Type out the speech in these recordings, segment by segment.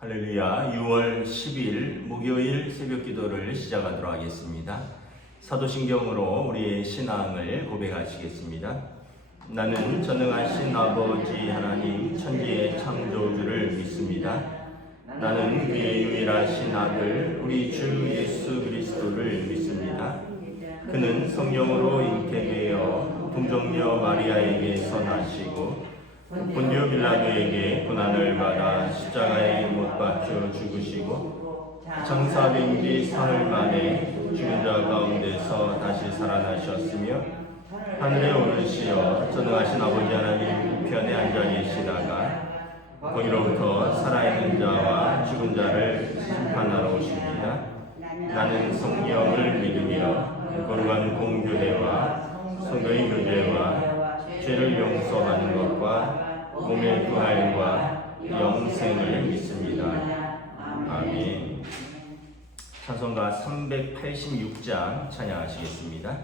할렐루야. 6월 10일 목요일 새벽 기도를 시작하도록 하겠습니다. 사도신경으로 우리의 신앙을 고백하시겠습니다. 나는 전능하신 아버지 하나님 천지의 창조주를 믿습니다. 나는 그의 유일하신 아들 우리 주 예수 그리스도를 믿습니다. 그는 성령으로 잉태되어 동정녀 마리아에게서 나시고 본디오 빌라도에게 고난을 받아 십자가에 못 박혀 죽으시고 장사된 지 사흘 만에 죽은 자 가운데서 다시 살아나셨으며 하늘에 오르시어 전능하신 아버지 하나님 우편에 앉아 계시다가 거기로부터 살아있는 자와 죽은 자를 심판하러 오십니다. 나는 성령을 믿으며 거룩한 공교회와 성도의 교제와 죄를 용서하는 것과 몸의 부활과 영생을 믿습니다. 아멘. 찬송가 386장 찬양하시겠습니다.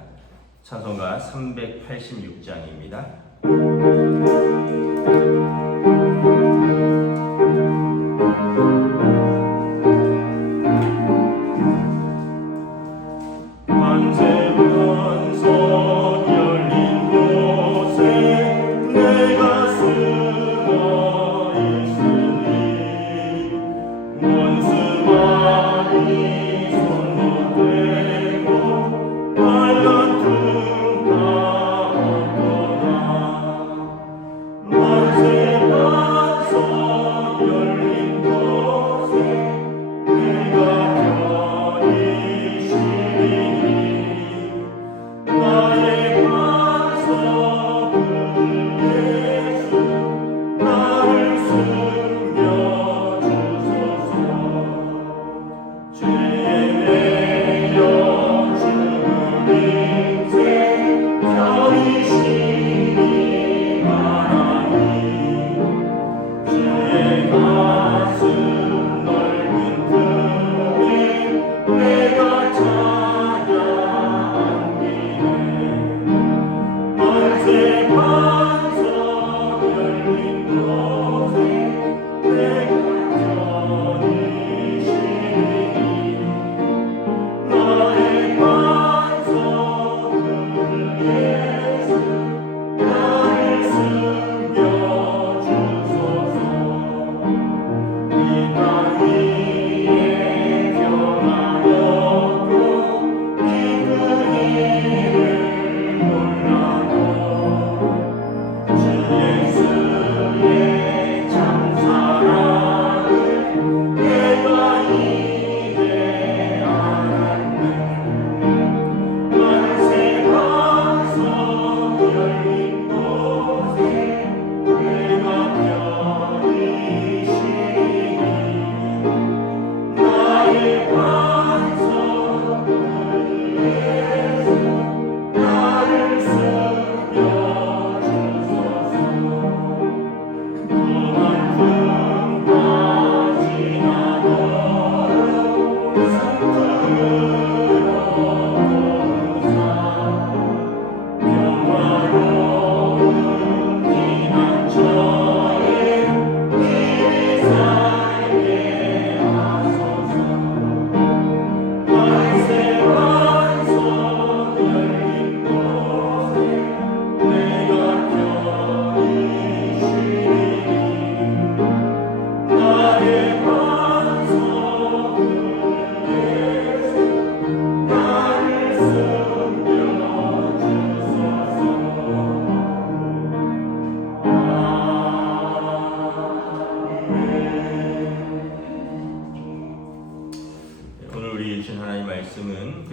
찬송가 386장입니다.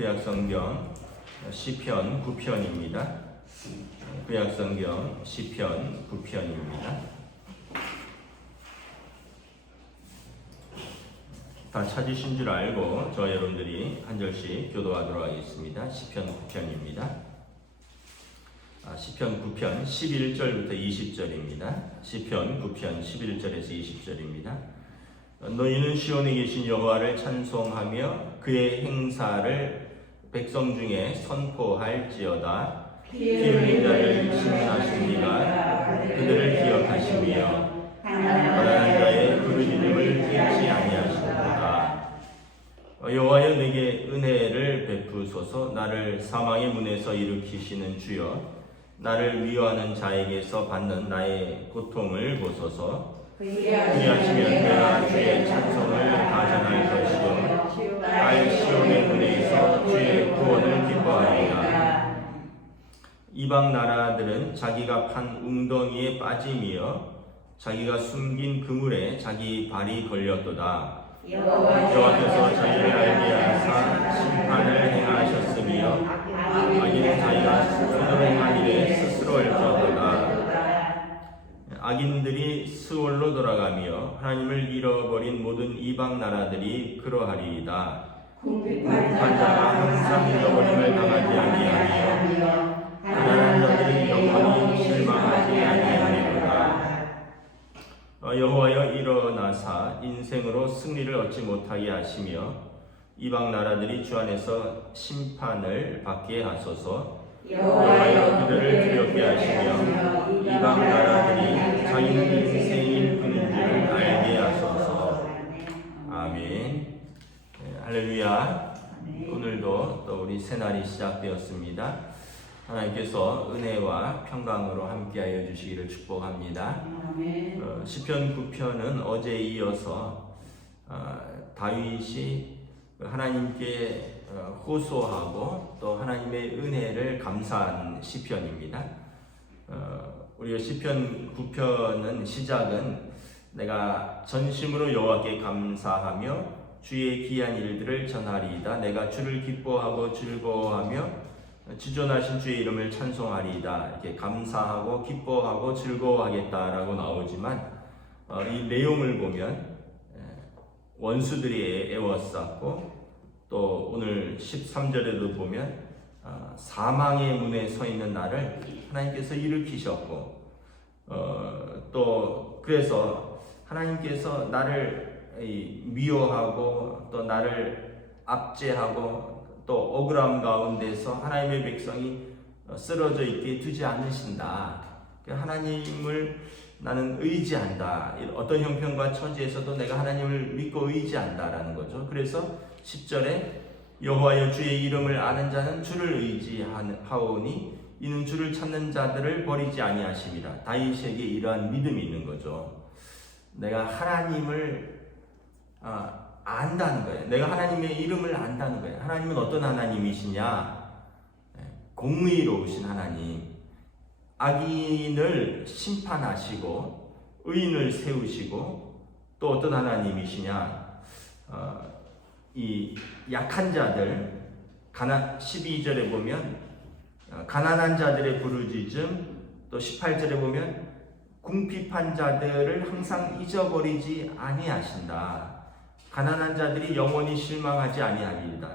구약성경 시편 9편입니다. 구약성경 시편 9편입니다. 다 찾으신 줄 알고 저 여러분들이 한 절씩 교도하도록 하겠습니다. 시편 9편입니다. 시편 9편 11절부터 20절입니다. 시편 9편 11절에서 20절입니다. 너희는 시온에 계신 여호와를 찬송하며 그의 행사를 백성 중에 선포할지어다. 피 흘린 자를 신문하시니가 그들을 기억하시며 가난한 자의 부르짖음을 듣지 나를 사망의 문에서 일으키시는 주여, 나를 미워하는 자에게서 받는 나의 고통을 보소서. 그리하시면 내가 주의 찬송을 가전할 것이요 딸 시온의 문에서 주의 구원을 기뻐하리라. 이방 나라들은 자기가 판 웅덩이에 빠짐이여 자기가 숨긴 그물에 자기 발이 걸렸도다. 여호와께서 저희를 알게 하사 심판을 행하셨으며 악인은 자기가 스스로 행한 일에 스스로 얽혀도다. 악인들이 스올로 돌아가며 하나님을 잃어버린 모든 이방 나라들이 그러하리이다. 궁핍한 자가 항상 잃어버림을 당하지 아니하며 가난한 자들이 영원히 실망하지 아니하리로다. 여호와여 일어나사 인생으로 승리를 얻지 못하게 하시며 이방 나라들이 주 안에서 심판을 받게 하소서. 여호와여 그들을 두렵게 하시며 이방 나라들이 자기는 인생일 뿐인 줄을 알게 하소서. 아멘. 할렐루야. 오늘도 또 우리 새날이 시작되었습니다. 하나님께서 은혜와 평강으로 함께하여 주시기를 축복합니다. 시편 9편은 어제에 이어서 다윗이 하나님께 호소하고 또 하나님의 은혜를 감사한 시편입니다. 우리가 시편 9편은 시작은 내가 전심으로 여호와께 감사하며 주의 귀한 일들을 전하리이다. 내가 주를 기뻐하고 즐거워하며 지존하신 주의 이름을 찬송하리이다. 이렇게 감사하고 기뻐하고 즐거워하겠다라고 나오지만 이 내용을 보면 원수들이 애워쌌고 또 오늘 13절에도 보면 사망의 문에 서 있는 나를 하나님께서 일으키셨고 또 그래서 하나님께서 나를 미워하고 또 나를 압제하고 또 억울함 가운데서 하나님의 백성이 쓰러져 있게 두지 않으신다. 하나님을 나는 의지한다. 어떤 형편과 처지에서도 내가 하나님을 믿고 의지한다라는 거죠. 그래서 10절에 여호와여 주의 이름을 아는 자는 주를 의지하오니 이는 주를 찾는 자들을 버리지 아니하심이라. 다윗에게 이러한 믿음이 있는 거죠. 내가 하나님을 안다는 거예요. 내가 하나님의 이름을 안다는 거예요. 하나님은 어떤 하나님이시냐? 공의로우신 하나님, 악인을 심판하시고 의인을 세우시고 또 어떤 하나님이시냐? 이 약한 자들, 12절에 보면 가난한 자들의 부르짖음, 또 18절에 보면 궁핍한 자들을 항상 잊어버리지 아니하신다. 가난한 자들이 영원히 실망하지 아니하리이다.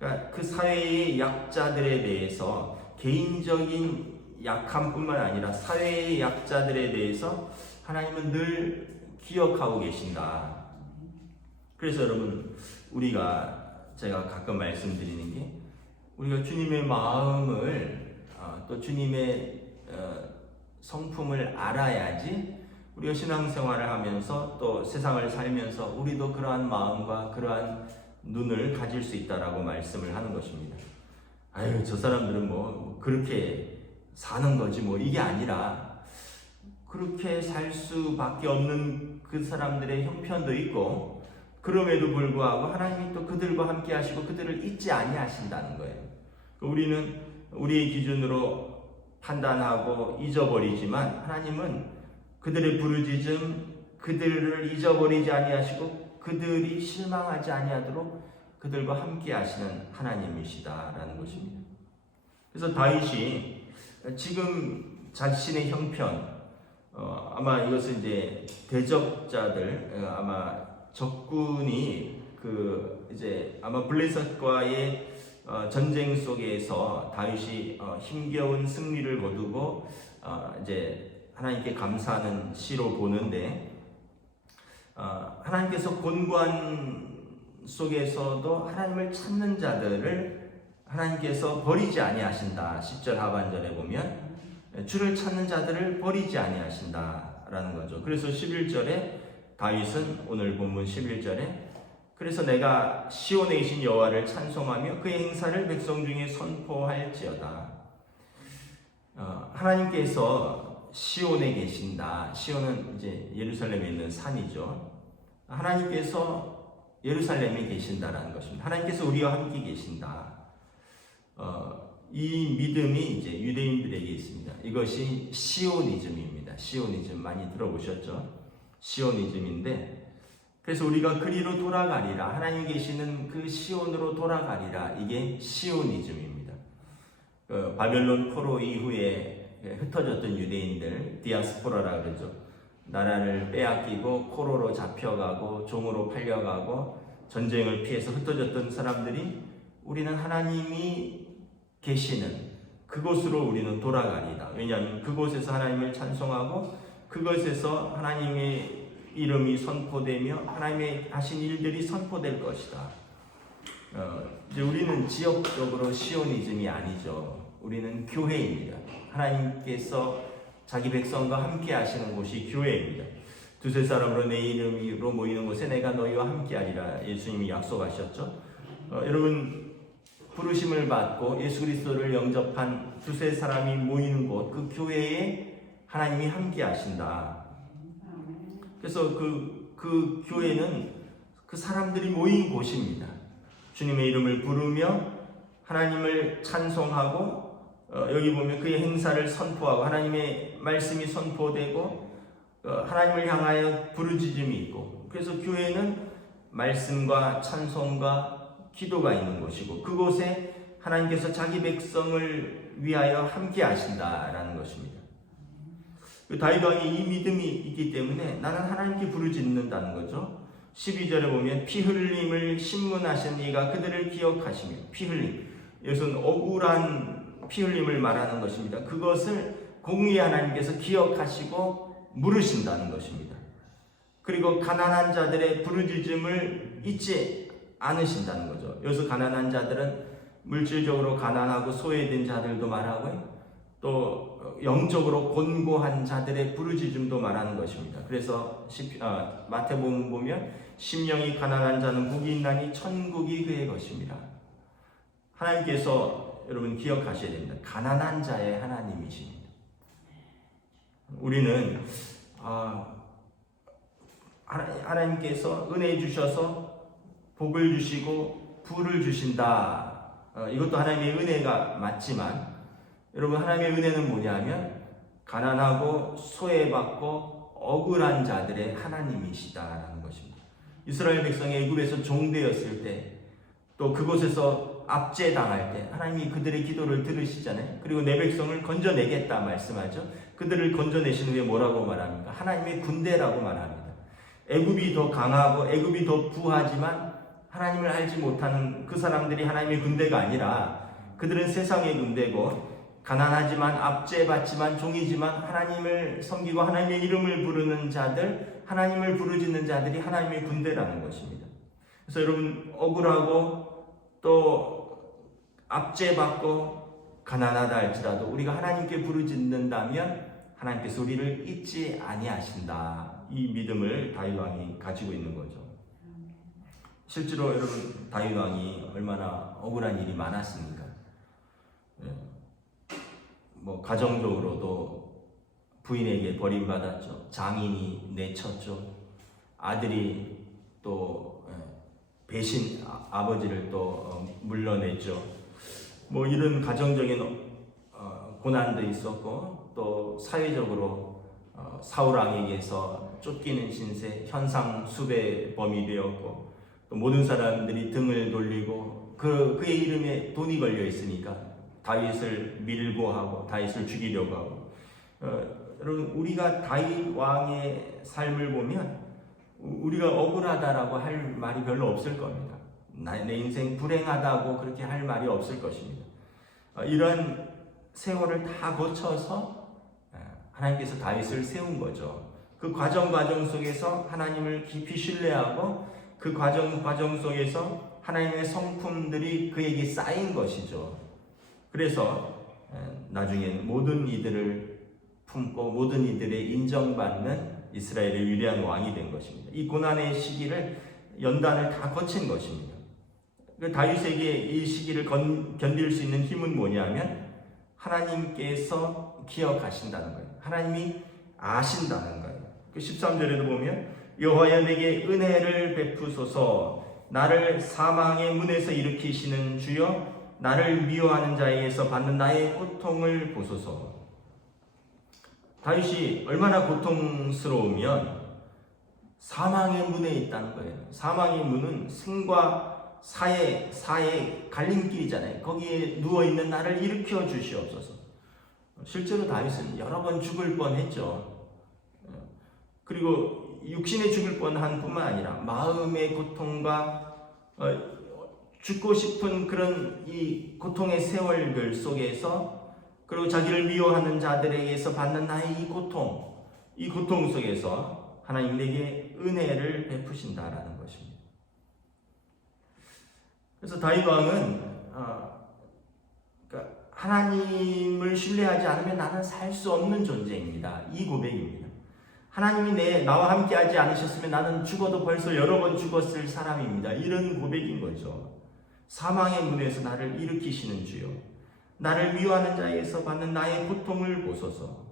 그러니까 그 사회의 약자들에 대해서 개인적인 약함뿐만 아니라 사회의 약자들에 대해서 하나님은 늘 기억하고 계신다. 그래서 여러분 제가 가끔 말씀드리는 게 우리가 주님의 마음을 또 주님의 성품을 알아야지 우리가 신앙생활을 하면서 또 세상을 살면서 우리도 그러한 마음과 그러한 눈을 가질 수 있다라고 말씀을 하는 것입니다. 아유, 저 사람들은 뭐 그렇게 사는 거지 뭐 이게 아니라 그렇게 살 수밖에 없는 그 사람들의 형편도 있고 그럼에도 불구하고 하나님이 또 그들과 함께 하시고 그들을 잊지 아니하신다는 거예요. 우리는 우리의 기준으로 판단하고 잊어버리지만 하나님은 그들의 부르짖음, 그들을 잊어버리지 아니하시고 그들이 실망하지 아니하도록 그들과 함께 하시는 하나님이시다라는 것입니다. 그래서 다윗이 지금 자신의 형편, 아마 이것은 이제 대적자들, 아마 적군이 이제 아마 블레셋과의 전쟁 속에서 다윗이 힘겨운 승리를 거두고 이제 하나님께 감사하는 시로 보는데 하나님께서 곤고한 속에서도 하나님을 찾는 자들을 하나님께서 버리지 아니하신다. 10절 하반절에 보면 주를 찾는 자들을 버리지 아니하신다라는 거죠. 그래서 11절에 다윗은 오늘 본문 11절에 그래서 내가 시온에 계신 여호와를 찬송하며 그의 행사를 백성 중에 선포할지어다. 하나님께서 시온에 계신다. 시온은 이제 예루살렘에 있는 산이죠. 하나님께서 예루살렘에 계신다라는 것입니다. 하나님께서 우리와 함께 계신다. 이 믿음이 이제 유대인들에게 있습니다. 이것이 시오니즘입니다. 시오니즘 많이 들어보셨죠? 시오니즘인데, 그래서 우리가 그리로 돌아가리라, 하나님 계시는 그 시온으로 돌아가리라, 이게 시오니즘입니다. 바벨론 포로 이후에 흩어졌던 유대인들, 디아스포라라 그러죠. 나라를 빼앗기고 포로로 잡혀가고 종으로 팔려가고 전쟁을 피해서 흩어졌던 사람들이, 우리는 하나님이 계시는 그곳으로 우리는 돌아가리라. 왜냐하면 그곳에서 하나님을 찬송하고 그곳에서 하나님의 이름이 선포되며 하나님의 하신 일들이 선포될 것이다. 이제 우리는 지역적으로 시오니즘이 아니죠. 우리는 교회입니다. 하나님께서 자기 백성과 함께 하시는 곳이 교회입니다. 두세 사람으로 내 이름으로 모이는 곳에 내가 너희와 함께 하리라, 예수님이 약속하셨죠. 여러분, 부르심을 받고 예수 그리스도를 영접한 두세 사람이 모이는 곳, 그 교회에 하나님이 함께 하신다. 그래서 그 교회는 그 사람들이 모인 곳입니다. 주님의 이름을 부르며 하나님을 찬송하고, 여기 보면 그의 행사를 선포하고 하나님의 말씀이 선포되고, 하나님을 향하여 부르짖음이 있고, 그래서 교회는 말씀과 찬송과 기도가 있는 곳이고, 그곳에 하나님께서 자기 백성을 위하여 함께 하신다라는 것입니다. 다윗 왕이 이 믿음이 있기 때문에 나는 하나님께 부르짖는다는 거죠. 12절에 보면 피 흘림을 신문하신 이가 그들을 기억하시며, 피 흘림, 이것은 억울한 피 흘림을 말하는 것입니다. 그것을 공의의 하나님께서 기억하시고 물으신다는 것입니다. 그리고 가난한 자들의 부르짖음을 잊지 않으신다는 거죠. 여기서 가난한 자들은 물질적으로 가난하고 소외된 자들도 말하고요, 또 영적으로 곤고한 자들의 부르짖음도 말하는 것입니다. 그래서 마태복음 보면 심령이 가난한 자는 복이 있나니 천국이 그의 것입니다. 하나님께서 여러분 기억하셔야 됩니다. 가난한 자의 하나님이십니다. 우리는 하나님께서 은혜 주셔서 복을 주시고 부를 주신다. 이것도 하나님의 은혜가 맞지만, 여러분, 하나님의 은혜는 뭐냐면 가난하고 소외받고 억울한 자들의 하나님이시다라는 것입니다. 이스라엘 백성이 애굽에서 종되었을 때, 또 그곳에서 압제당할 때 하나님이 그들의 기도를 들으시잖아요. 그리고 내 백성을 건져내겠다 말씀하죠. 그들을 건져내신 후에 뭐라고 말합니까? 하나님의 군대라고 말합니다. 애굽이 더 강하고 애굽이 더 부하지만 하나님을 알지 못하는 그 사람들이 하나님의 군대가 아니라, 그들은 세상의 군대고 가난하지만 압제받지만 종이지만 하나님을 섬기고 하나님의 이름을 부르는 자들, 하나님을 부르짖는 자들이 하나님의 군대라는 것입니다. 그래서 여러분, 억울하고 또 압제받고 가난하다 할지라도 우리가 하나님께 부르짖는다면 하나님께서 우리를 잊지 아니하신다. 이 믿음을 다윗 왕이 가지고 있는 거죠. 실제로 여러분, 다윗 왕이 얼마나 억울한 일이 많았습니까? 가정적으로도 부인에게 버림받았죠. 장인이 내쳤죠. 아들이 또 배신, 아버지를 또 물러냈죠. 이런 가정적인 고난도 있었고, 또 사회적으로 사울 왕에게서 쫓기는 신세, 현상 수배범이 되었고, 또 모든 사람들이 등을 돌리고 그의 이름에 돈이 걸려 있으니까 다윗을 밀고 하고 다윗을 죽이려고 하고. 여러분, 우리가 다윗 왕의 삶을 보면 우리가 억울하다라고 할 말이 별로 없을 겁니다. 내 인생 불행하다고 그렇게 할 말이 없을 것입니다. 이런 세월을 다 거쳐서 하나님께서 다윗을 세운 거죠. 그 과정 속에서 하나님을 깊이 신뢰하고 그 과정 속에서 하나님의 성품들이 그에게 쌓인 것이죠. 그래서 나중에는 모든 이들을 품고 모든 이들의 인정받는 이스라엘의 위대한 왕이 된 것입니다. 이 고난의 시기를 연단을 다 거친 것입니다. 다윗에게 이 시기를 견딜 수 있는 힘은 뭐냐면 하나님께서 기억하신다는 거예요. 하나님이 아신다는 거예요. 13절에도 보면 여호와여 내게 은혜를 베푸소서 나를 사망의 문에서 일으키시는 주여 나를 미워하는 자에게서 받는 나의 고통을 보소서. 다윗이 얼마나 고통스러우면 사망의 문에 있다는 거예요. 사망의 문은 생과 사의 갈림길이잖아요. 거기에 누워있는 나를 일으켜 주시옵소서. 실제로 다윗은 여러 번 죽을 뻔했죠. 그리고 육신에 죽을 뻔한 뿐만 아니라 마음의 고통과 죽고 싶은 그런 이 고통의 세월들 속에서 그리고 자기를 미워하는 자들에게서 받는 나의 이 고통 속에서 하나님 내게 은혜를 베푸신다라는 것입니다. 그래서 다윗 왕은 그러니까 하나님을 신뢰하지 않으면 나는 살 수 없는 존재입니다. 이 고백입니다. 하나님이 나와 함께하지 않으셨으면 나는 죽어도 벌써 여러 번 죽었을 사람입니다. 이런 고백인 거죠. 사망의 문에서 나를 일으키시는 주여 나를 미워하는 자에게서 받는 나의 고통을 보소서.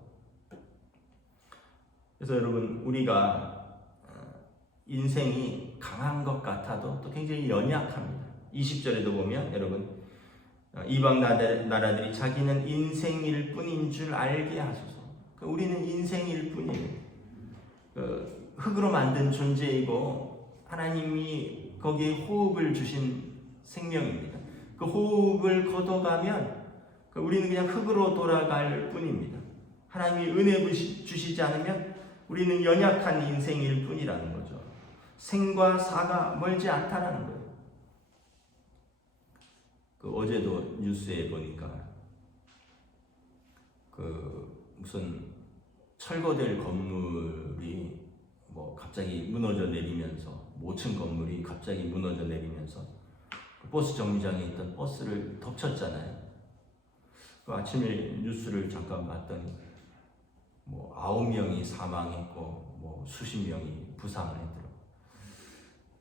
그래서 여러분 우리가 인생이 강한 것 같아도 또 굉장히 연약합니다. 20절에도 보면 여러분 이방 나라들이 자기는 인생일 뿐인 줄 알게 하소서. 우리는 인생일 뿐이에요. 흙으로 만든 존재이고 하나님이 거기에 호흡을 주신 생명입니다. 그 호흡을 걷어가면 우리는 그냥 흙으로 돌아갈 뿐입니다. 하나님이 은혜 주시지 않으면 우리는 연약한 인생일 뿐이라는 거죠. 생과 사가 멀지 않다라는 거예요. 어제도 뉴스에 보니까 무슨 철거될 건물이 갑자기 무너져 내리면서 5층 건물이 갑자기 무너져 내리면서 버스 정류장에 있던 버스를 덮쳤잖아요. 아침에 뉴스를 잠깐 봤더니 9명이 사망했고 수십 명이 부상을 했더라고요.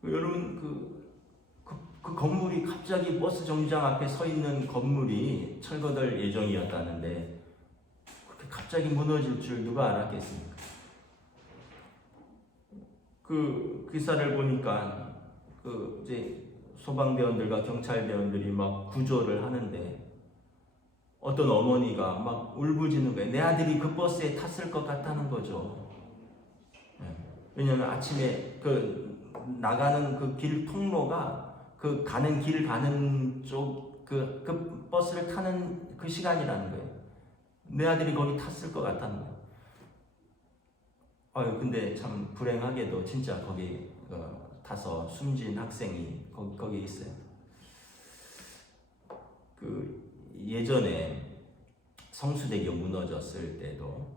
여러분 그 건물이 갑자기 버스 정류장 앞에 서 있는 건물이 철거될 예정이었다는데 그렇게 갑자기 무너질 줄 누가 알았겠습니까? 그 기사를 보니까 이제 소방대원들과 경찰대원들이 막 구조를 하는데 어떤 어머니가 막 울부짖는 거예요. 내 아들이 그 버스에 탔을 것 같다는 거죠. 왜냐하면 아침에 나가는 그 길 통로가 가는 길 가는 쪽 그 버스를 타는 그 시간이라는 거예요. 내 아들이 거기 탔을 것 같다는 거예요. 근데 참 불행하게도 진짜 거기 타서 숨진 학생이 거기에 있어요. 예전에 성수대교 무너졌을 때도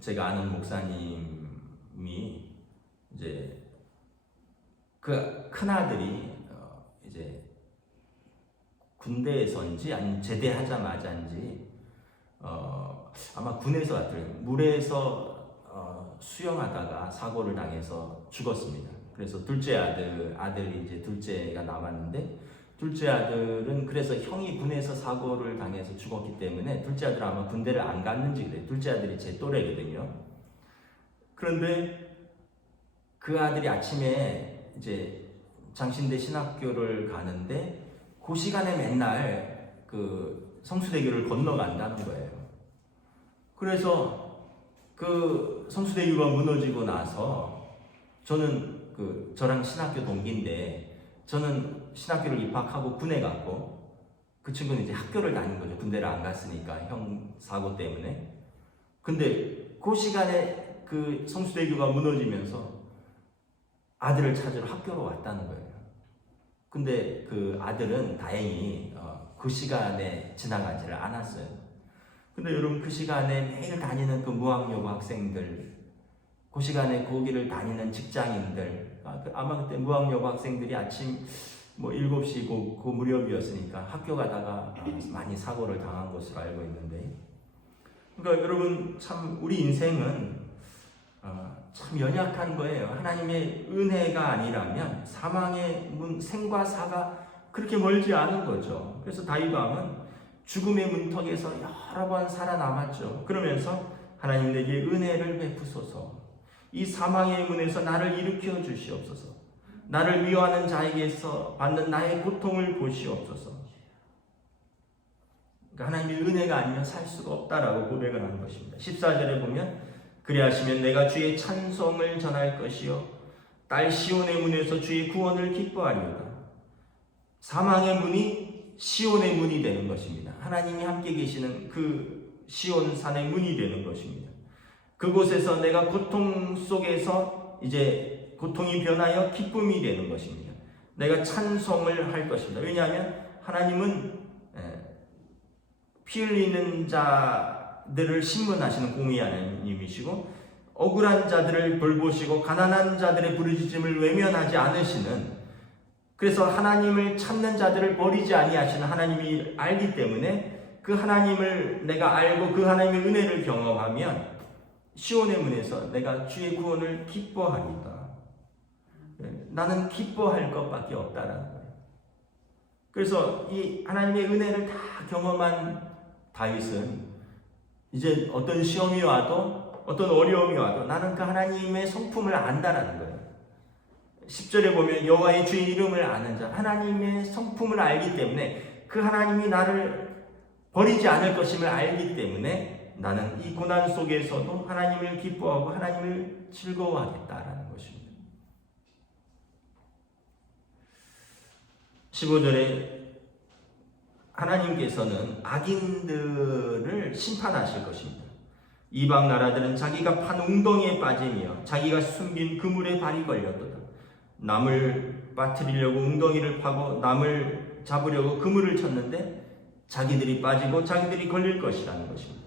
제가 아는 목사님이 이제 그 큰아들이 이제 군대에서인지 아니면 제대하자마자인지 아마 군에서 같아요. 물에서 수영하다가 사고를 당해서 죽었습니다. 그래서 둘째 아들이 이제 둘째가 남았는데 둘째 아들은 그래서 형이 군에서 사고를 당해서 죽었기 때문에 둘째 아들은 아마 군대를 안 갔는지 그래요. 둘째 아들이 제 또래거든요. 그런데 그 아들이 아침에 이제 장신대 신학교를 가는데 그 시간에 맨날 성수대교를 건너간다는 거예요. 그래서 성수대교가 무너지고 나서 저는 저랑 신학교 동기인데 저는 신학교를 입학하고 군에 갔고 그 친구는 이제 학교를 다닌 거죠. 군대를 안 갔으니까 형 사고 때문에. 근데 그 시간에 성수대교가 무너지면서 아들을 찾으러 학교로 왔다는 거예요. 근데 그 아들은 다행히 그 시간에 지나가지를 않았어요. 근데 여러분 그 시간에 매일 다니는 무학여고 학생들, 그 시간에 거기를 다니는 직장인들, 아마 그때 무학여고 학생들이 아침 7시 그 무렵이었으니까 학교 가다가 많이 사고를 당한 것으로 알고 있는데, 그러니까 여러분 참 우리 인생은 참 연약한 거예요. 하나님의 은혜가 아니라면 사망의 문, 생과 사가 그렇게 멀지 않은 거죠. 그래서 다윗 왕은 죽음의 문턱에서 여러 번 살아남았죠. 그러면서 하나님 내게 은혜를 베푸소서. 이 사망의 문에서 나를 일으켜 주시옵소서. 나를 미워하는 자에게서 받는 나의 고통을 보시옵소서. 그러니까 하나님의 은혜가 아니면 살 수가 없다라고 고백을 하는 것입니다. 14절에 보면 그리하시면 내가 주의 찬송을 전할 것이요 딸 시온의 문에서 주의 구원을 기뻐하리로다. 사망의 문이 시온의 문이 되는 것입니다. 하나님이 함께 계시는 그 시온 산의 문이 되는 것입니다. 그곳에서 내가 고통 속에서 이제 고통이 변하여 기쁨이 되는 것입니다. 내가 찬송을 할 것입니다. 왜냐하면 하나님은 피 흘리는 자들을 심문하시는 공의 하나님이시고 억울한 자들을 돌보시고 가난한 자들의 부르짖음을 외면하지 않으시는, 그래서 하나님을 찾는 자들을 버리지 아니하시는 하나님이 알기 때문에 그 하나님을 내가 알고 그 하나님의 은혜를 경험하면 시온의 문에서 내가 주의 구원을 기뻐하리다. 나는 기뻐할 것밖에 없다라는 거예요. 그래서 이 하나님의 은혜를 다 경험한 다윗은 이제 어떤 시험이 와도 어떤 어려움이 와도 나는 그 하나님의 성품을 안다라는 거예요. 10절에 보면 여호와의 주의 이름을 아는 자, 하나님의 성품을 알기 때문에 그 하나님이 나를 버리지 않을 것임을 알기 때문에 나는 이 고난 속에서도 하나님을 기뻐하고 하나님을 즐거워하겠다라는 것입니다. 15절에 하나님께서는 악인들을 심판하실 것입니다. 이방 나라들은 자기가 판 웅덩이에 빠지며 자기가 숨긴 그물에 발이 걸렸도다. 남을 빠뜨리려고 웅덩이를 파고 남을 잡으려고 그물을 쳤는데 자기들이 빠지고 자기들이 걸릴 것이라는 것입니다.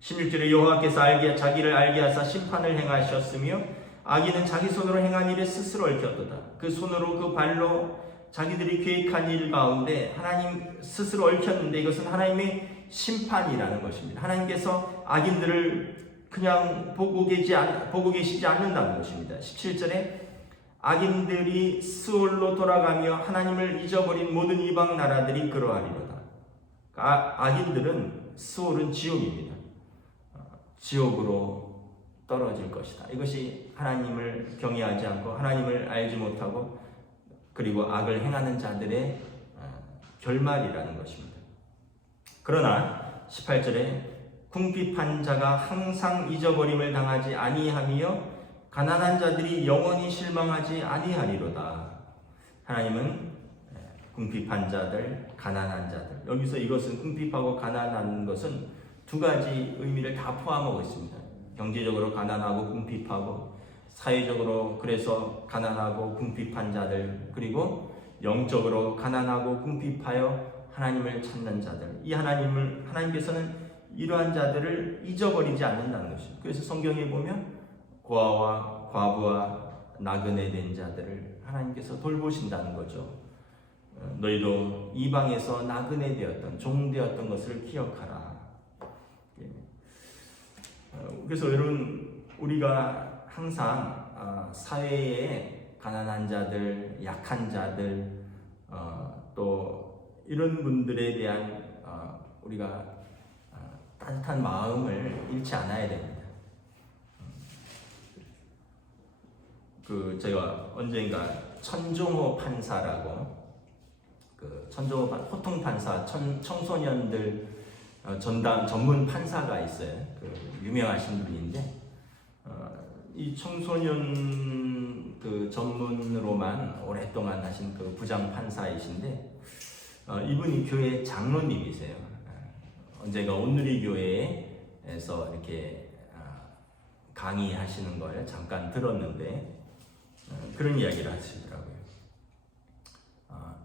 16절에 여호와께서 자기를 알게 하사 심판을 행하셨으며 악인은 자기 손으로 행한 일에 스스로 얽혔도다. 그 손으로 그 발로 자기들이 계획한 일 가운데 하나님 스스로 얽혔는데 이것은 하나님의 심판이라는 것입니다. 하나님께서 악인들을 그냥 보고 계시지 않는다는 것입니다. 17절에 악인들이 스올로 돌아가며 하나님을 잊어버린 모든 이방 나라들이 그러하리로다. 악인들은 스올은 지옥입니다. 지옥으로 떨어질 것이다. 이것이 하나님을 경외하지 않고 하나님을 알지 못하고 그리고 악을 행하는 자들의 결말이라는 것입니다. 그러나 18절에 궁핍한 자가 항상 잊어버림을 당하지 아니하며 가난한 자들이 영원히 실망하지 아니하리로다. 하나님은 궁핍한 자들, 가난한 자들, 여기서 이것은 궁핍하고 가난한 것은 두 가지 의미를 다 포함하고 있습니다. 경제적으로 가난하고 궁핍하고, 사회적으로 그래서 가난하고 궁핍한 자들, 그리고 영적으로 가난하고 궁핍하여 하나님을 찾는 자들. 이 하나님께서는 이러한 자들을 잊어버리지 않는다는 것입니다. 그래서 성경에 보면 고아와 과부와 나그네 된 자들을 하나님께서 돌보신다는 거죠. 너희도 이방에서 나그네 되었던, 종되었던 것을 기억하라. 그래서 여러분, 우리가 항상 사회에 가난한 자들, 약한 자들, 또 이런 분들에 대한 우리가 따뜻한 마음을 잃지 않아야 됩니다. 제가 언젠가 천종호 판사라고, 호통 판사, 청소년들 전담 전문 판사가 있어요. 유명하신 분인데, 이 청소년 전문으로만 오랫동안 하신 부장 판사이신데, 이분이 교회 장로님이세요. 언젠가 온누리 교회에서 이렇게 강의하시는 걸 잠깐 들었는데, 그런 이야기를 하시더라고요.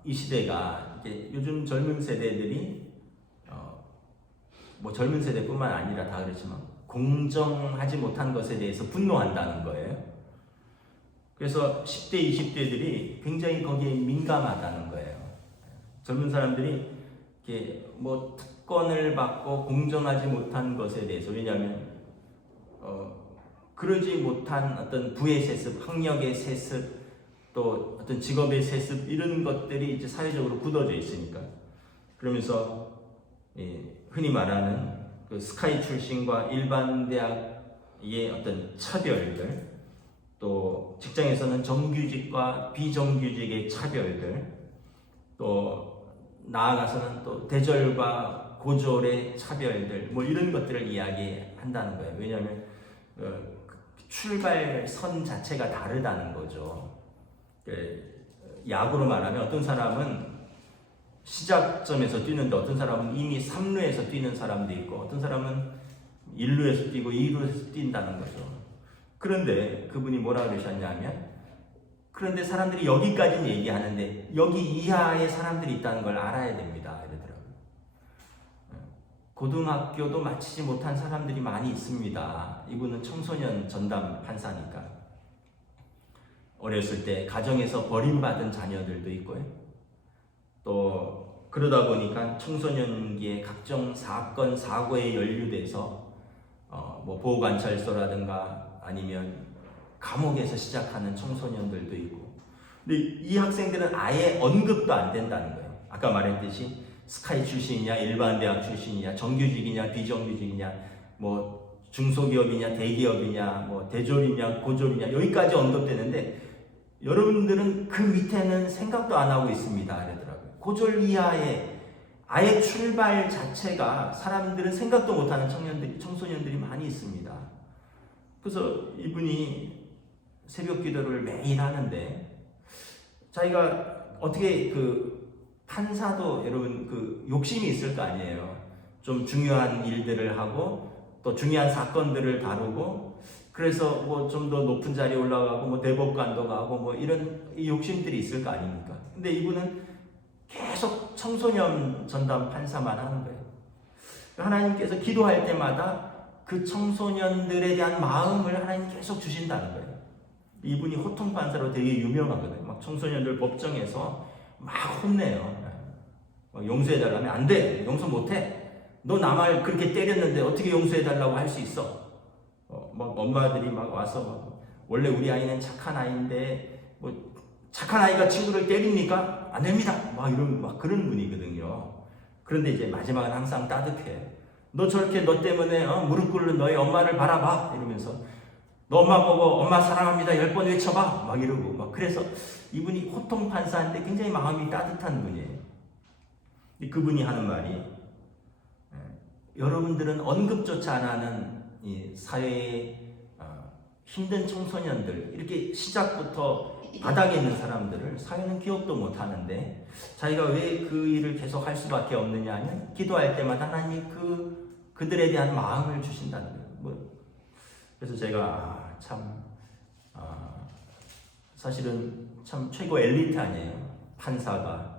이 시대가 요즘 젊은 세대들이 젊은 세대뿐만 아니라 다 그렇지만 공정하지 못한 것에 대해서 분노한다는 거예요. 그래서 10대, 20대들이 굉장히 거기에 민감하다는 거예요. 젊은 사람들이 이렇게 특권을 받고 공정하지 못한 것에 대해서, 왜냐하면 그러지 못한 어떤 부의 세습, 학력의 세습, 또 어떤 직업의 세습 이런 것들이 이제 사회적으로 굳어져 있으니까. 그러면서 흔히 말하는 그 스카이 출신과 일반 대학의 어떤 차별들, 또 직장에서는 정규직과 비정규직의 차별들, 또 나아가서는 또 대졸과 고졸의 차별들, 뭐 이런 것들을 이야기한다는 거예요. 왜냐하면 출발선 자체가 다르다는 거죠. 야구로 말하면 어떤 사람은 시작점에서 뛰는데 어떤 사람은 이미 3루에서 뛰는 사람도 있고 어떤 사람은 1루에서 뛰고 2루에서 뛴다는 거죠. 그런데 그분이 뭐라 그러셨냐면, 그런데 사람들이 여기까지는 얘기하는데 여기 이하의 사람들이 있다는 걸 알아야 됩니다 이러더라고요. 고등학교도 마치지 못한 사람들이 많이 있습니다. 이분은 청소년 전담 판사니까. 어렸을 때 가정에서 버림받은 자녀들도 있고요. 또 그러다 보니까 청소년기에 각종 사건, 사고에 연루돼서 뭐 보호관찰소라든가 아니면 감옥에서 시작하는 청소년들도 있고. 근데 이 학생들은 아예 언급도 안 된다는 거예요. 아까 말했듯이 스카이 출신이냐, 일반 대학 출신이냐, 정규직이냐, 비정규직이냐, 뭐 중소기업이냐, 대기업이냐, 뭐 대졸이냐, 고졸이냐 여기까지 언급되는데 여러분들은 그 밑에는 생각도 안 하고 있습니다 이러더라고요. 고졸 이하의 아예 출발 자체가 사람들은 생각도 못하는 청소년들이 많이 있습니다. 그래서 이분이 새벽 기도를 매일 하는데 자기가 어떻게 판사도 여러분 욕심이 있을 거 아니에요. 좀 중요한 일들을 하고 또 중요한 사건들을 다루고 그래서 뭐 좀 더 높은 자리에 올라가고 뭐 대법관도 가고 뭐 이런 욕심들이 있을 거 아닙니까? 근데 이분은 계속 청소년 전담 판사만 하는 거예요. 하나님께서 기도할 때마다 그 청소년들에 대한 마음을 하나님 계속 주신다는 거예요. 이분이 호통 판사로 되게 유명하거든요. 막 청소년들 법정에서 막 혼내요. 용서해달라면 안 돼. 용서 못해. 너 남을 그렇게 때렸는데 어떻게 용서해달라고 할 수 있어? 막 엄마들이 막 와서 원래 우리 아이는 착한 아이인데 뭐 착한 아이가 친구를 때립니까? 안 됩니다. 막 그런 분이거든요. 그런데 이제 마지막은 항상 따뜻해. 너 저렇게 너 때문에 무릎 꿇는 너의 엄마를 바라봐 이러면서 너 엄마 보고 엄마 사랑합니다 10번 외쳐봐 막 이러고 막. 그래서 이분이 호통 판사인데 굉장히 마음이 따뜻한 분이에요. 그분이 하는 말이 여러분들은 언급조차 안 하는 이 사회의 힘든 청소년들, 이렇게 시작부터 바닥에 있는 사람들을 사회는 기억도 못 하는데 자기가 왜 그 일을 계속 할 수밖에 없느냐 하면 기도할 때마다 하나님이 그들에 대한 마음을 주신다는 거예요. 그래서 제가 사실은 참 최고 엘리트 아니에요. 판사가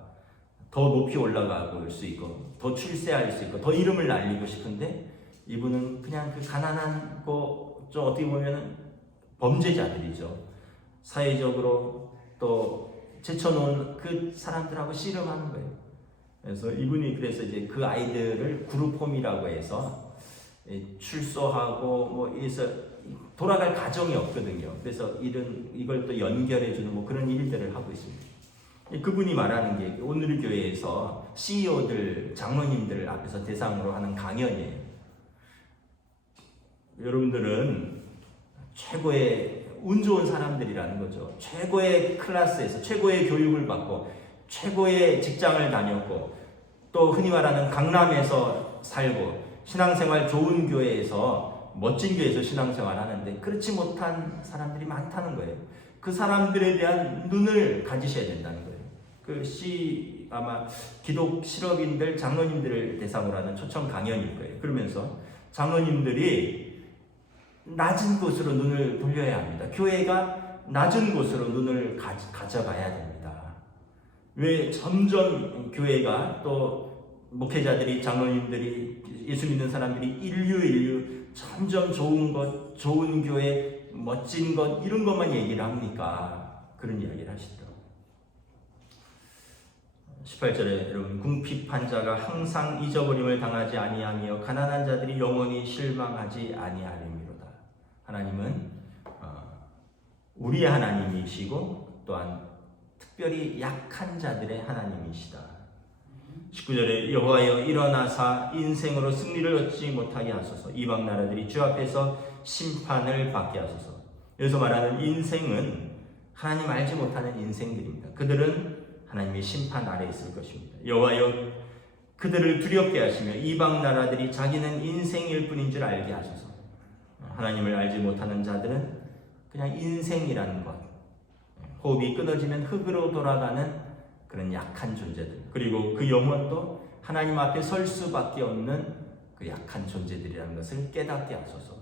더 높이 올라가볼 수 있고 더 출세할 수 있고 더 이름을 날리고 싶은데 이분은 그냥 그 가난한 좀 어떻게 보면 범죄자들이죠. 사회적으로 또 제쳐놓은 그 사람들하고 씨름하는 거예요. 그래서 이분이 이제 그 아이들을 그룹홈이라고 해서 출소하고 뭐 해서 돌아갈 가정이 없거든요. 그래서 이걸 또 연결해주는 뭐 그런 일들을 하고 있습니다. 그분이 말하는 게 오늘 교회에서 CEO들, 장로님들 앞에서 대상으로 하는 강연이에요. 여러분들은 최고의 운 좋은 사람들이라는 거죠. 최고의 클래스에서 최고의 교육을 받고 최고의 직장을 다녔고 또 흔히 말하는 강남에서 살고 신앙생활 좋은 교회에서 멋진 교회에서 신앙생활 하는데 그렇지 못한 사람들이 많다는 거예요. 그 사람들에 대한 눈을 가지셔야 된다는 거예요. 아마 기독 실업인들, 장로님들을 대상으로 하는 초청 강연일 거예요. 그러면서 장로님들이 낮은 곳으로 눈을 돌려야 합니다. 교회가 낮은 곳으로 눈을 가져가야 됩니다. 왜 점점 교회가 또 목회자들이, 장로님들이, 예수 믿는 사람들이 인류 점점 좋은 것, 좋은 교회, 멋진 것 이런 것만 얘기를 합니까? 그런 이야기를 하시더라고요. 18절에 여러분 궁핍한 자가 항상 잊어버림을 당하지 아니하며 가난한 자들이 영원히 실망하지 아니하리미로다. 하나님은 우리의 하나님이시고 또한 특별히 약한 자들의 하나님이시다. 19절에 여호와여 일어나사 인생으로 승리를 얻지 못하게 하소서. 이방 나라들이 주 앞에서 심판을 받게 하소서. 여기서 말하는 인생은 하나님 알지 못하는 인생들입니다. 그들은 하나님의 심판 아래에 있을 것입니다. 여호와여 그들을 두렵게 하시며 이방 나라들이 자기는 인생일 뿐인 줄 알게 하소서. 하나님을 알지 못하는 자들은 그냥 인생이라는 것, 호흡이 끊어지면 흙으로 돌아가는 그런 약한 존재들, 그리고 그 영혼도 하나님 앞에 설 수밖에 없는 그 약한 존재들이라는 것을 깨닫게 하소서.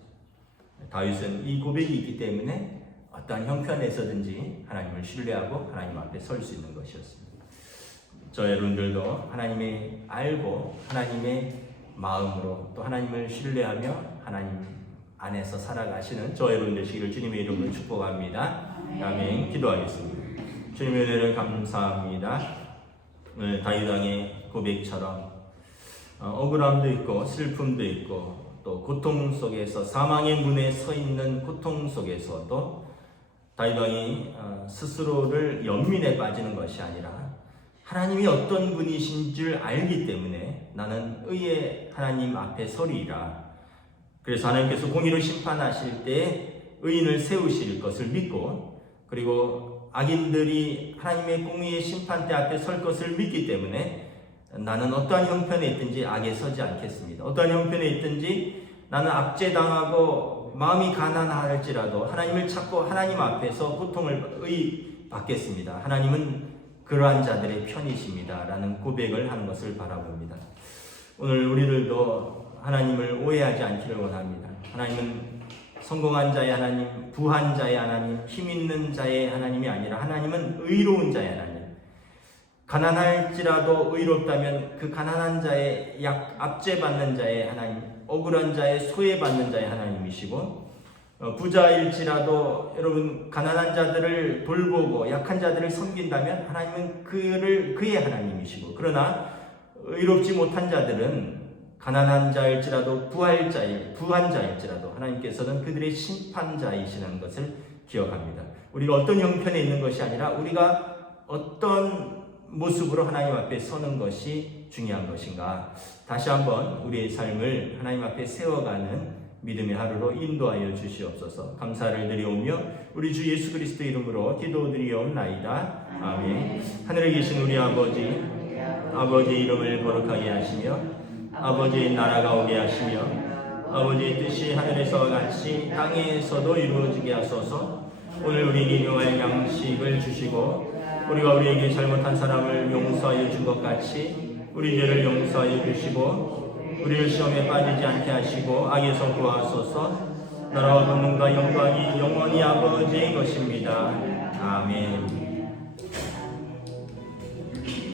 다윗은 이 고백이 있기 때문에 어떠한 형편에서든지 하나님을 신뢰하고 하나님 앞에 설 수 있는 것이었습니다. 저 여러분들도 하나님의 알고 하나님의 마음으로 또 하나님을 신뢰하며 하나님 안에서 살아가시는 저 여러분 되시기를 주님의 이름으로 축복합니다. 아멘. 기도하겠습니다. 주님의 은혜를 감사합니다. 오늘 다윗 왕의 고백처럼 억울함도 있고 슬픔도 있고 또 고통 속에서 사망의 문에 서 있는 고통 속에서도 다윗 왕이 스스로를 연민에 빠지는 것이 아니라 하나님이 어떤 분이신 줄 알기 때문에 나는 의의 하나님 앞에 서리이라. 그래서 하나님께서 공의로 심판하실 때 의인을 세우실 것을 믿고, 그리고 악인들이 하나님의 공의의 심판대 앞에 설 것을 믿기 때문에 나는 어떠한 형편에 있든지 악에 서지 않겠습니다. 어떠한 형편에 있든지 나는 압제당하고 마음이 가난할지라도 하나님을 찾고 하나님 앞에서 고통을 받겠습니다. 하나님은 그러한 자들의 편이십니다. 라는 고백을 하는 것을 바라봅니다. 오늘 우리들도 하나님을 오해하지 않기를 원합니다. 하나님은 성공한 자의 하나님, 부한 자의 하나님, 힘 있는 자의 하나님이 아니라 하나님은 의로운 자의 하나님. 가난할지라도 의롭다면 그 가난한 자의 압제받는 자의 하나님, 억울한 자의 소외받는 자의 하나님이시고, 부자일지라도 여러분 가난한 자들을 돌보고 약한 자들을 섬긴다면 하나님은 그의 하나님이시고, 그러나 의롭지 못한 자들은 가난한 자일지라도 부한 자일지라도 하나님께서는 그들의 심판자이시는 것을 기억합니다. 우리가 어떤 형편에 있는 것이 아니라 우리가 어떤 모습으로 하나님 앞에 서는 것이 중요한 것인가. 다시 한번 우리의 삶을 하나님 앞에 세워가는 믿음의 하루로 인도하여 주시옵소서. 감사를 드리오며 우리 주 예수 그리스도 이름으로 기도드리옵나이다. 아멘. 하늘에 계신 우리 아버지의 이름을 거룩하게 하시며 아버지의 나라가 오게 하시며 아버지의 뜻이 하늘에서 같이 땅에서도 이루어지게 하소서. 오늘 우리에게 일용할 양식을 주시고 우리가 우리에게 잘못한 사람을 용서하여 준 것 같이 우리 죄를 용서하여 주시고 우리를 시험에 빠지지 않게 하시고 악에서 구하소서. 나라와 권능과 영광이 영원히 아버지의 것입니다. 아멘.